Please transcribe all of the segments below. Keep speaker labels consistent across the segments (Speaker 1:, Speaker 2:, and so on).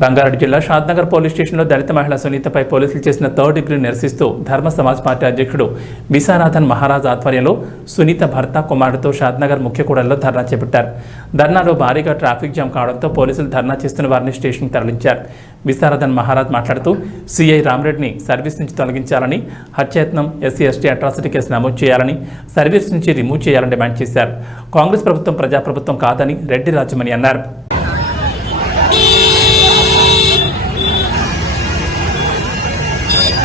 Speaker 1: రంగారెడ్డి జిల్లా షాద్నగర్ పోలీస్ స్టేషన్లో దళిత మహిళ సునీతపై పోలీసులు చేసిన థర్డ్ డిగ్రీ నిరసిస్తూ ధర్మ సమాజ్ పార్టీ అధ్యక్షుడు విశానాథన్ మహారాజ్ ఆధ్వర్యంలో సునీత భర్త కుమారుడితో షాద్నగర్ ముఖ్యకూడల్లో ధర్నా చేపట్టారు. ధర్నాలో భారీగా ట్రాఫిక్ జామ్ కావడంతో పోలీసులు ధర్నా చేస్తున్న వారిని స్టేషన్కి తరలించారు. విశారదన్ మహారాజ్ మాట్లాడుతూ సిఐ రామరెడ్డిని సర్వీస్ నుంచి తొలగించాలని హత్యాయత్నం ఎస్సీ ఎస్టీ అట్రాసిటీ కేసు నమోదు చేయాలని సర్వీస్ నుంచి రిమూవ్ చేయాలని డిమాండ్ చేశారు. కాంగ్రెస్ ప్రభుత్వం ప్రజాప్రభుత్వం కాదని రెడ్డి రాజ్యమని అన్నారు.
Speaker 2: Come on!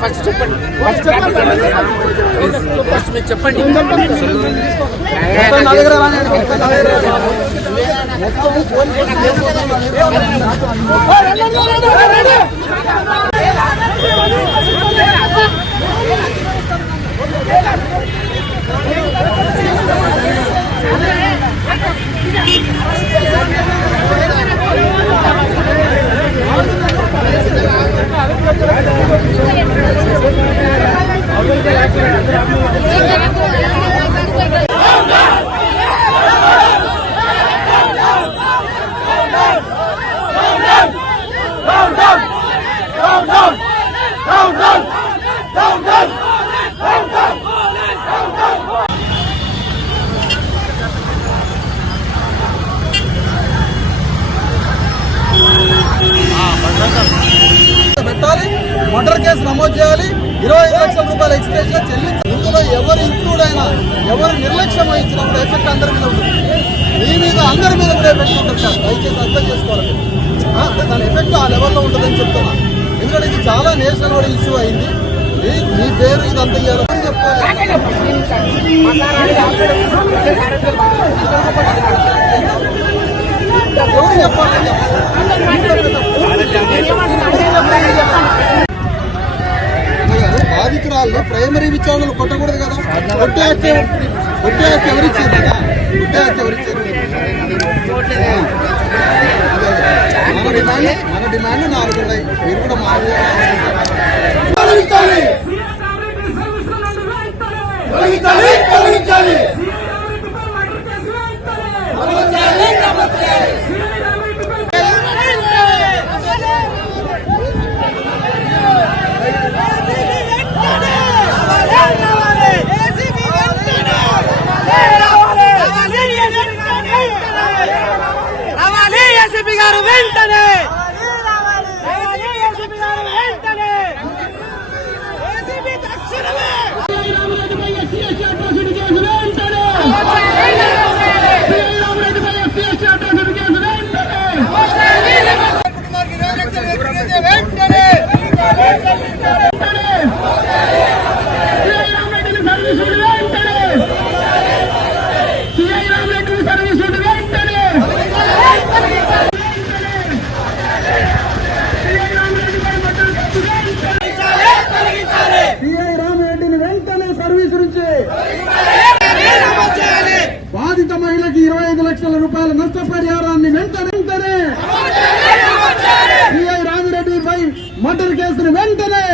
Speaker 3: ఫస్ట్ చెప్పండి.
Speaker 2: ఫస్ట్
Speaker 3: ఫస్ట్ మీరు చెప్పండి
Speaker 2: మొత్తం ఫోన్ పెట్టాలి మర్డర్ కేసు నమోదు చేయాలి. ఇరవై లక్షల రూపాయల ఎక్స్ప్రెషన్ చెల్లించాలి ఇందులో ఎవరు ఇంక్లూడ్ అయినా ఎవరు నిర్లక్ష్యం వహించినప్పుడు ఎఫెక్ట్ అందరి మీద ఉంటుంది. మీ మీద అందరి మీద కూడా ఎఫెక్ట్ ఉంటుంది సార్. దయచేసి అర్థం చేసుకోవాలి. దాని ఎఫెక్ట్ ఆ లెవెల్లో ఉంటుందని చెప్తున్నా. ఎందుకంటే ఇది చాలా నేషనల్ వైడ్ ఇష్యూ అయింది. మీ మీ పేరు ఇదంతా ఇవ్వాలని చెప్తారు? చెప్పాలి? అన్నగారు, బాధితురాళ్ళు ప్రైమరీ విచారణలు కొట్టకూడదు కదా? కొట్టే హక్కు కొట్టే హక్కు ఎవరిచ్చారు కదా కొట్టే హక్కు ఎవరిచ్చారు ఆ. అదే, అదే. మన డిమాండ్ మన డిమాండ్ నాలుగు ఉన్నాయి మీరు కూడా మాట్లాడాలి
Speaker 4: తొలగించాలి తొలగించాలి
Speaker 5: వెంటనే వెంటనే ఏసీపీ తక్షణమే.
Speaker 2: బాధిత ఇరవై ఐదు లక్షల రూపాయల నష్టపరిహారాన్ని వెంటనే వెంటనే సిఐ రామిరెడ్డిపై మర్డర్ కేసును వెంటనే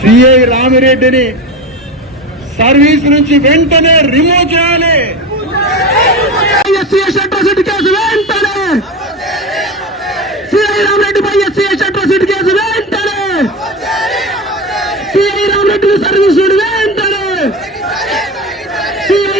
Speaker 2: సిఐ రామిరెడ్డిని సర్వీస్ నుంచి వెంటనే రిమూవ్ చేయాలి. ఎస్సీ అట్రాసిటీ కేసు వెంటనే. సిఐ రామిరెడ్డిపై ఎస్సీ అట్రాసిటీ కేసు వెంటనే. సిఐ రామిరెడ్డిని సర్వీస్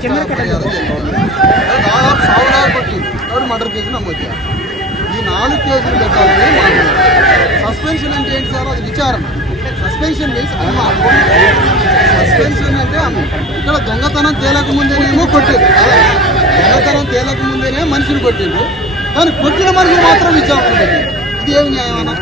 Speaker 2: దాదాపు సాగు నాలుగు పట్టింది థర్డ్ మర్డర్ కేసు నమోదు చేయాలి ఈ నాలుగు కేసులు పెట్టాలని సస్పెన్షన్ అంటే ఏంటి సార్? అది విచారణ. సస్పెన్షన్ మీన్స్ సస్పెన్షన్ అంటే ఇక్కడ దొంగతనం తేలక ముందేనేమో కొట్టింది. దొంగతనం తేలక ముందేనే మనిషిని కొట్టిండు కానీ కొట్టిన మనిషి మాత్రం విచారణ ఇది ఏమి న్యాయమన్నా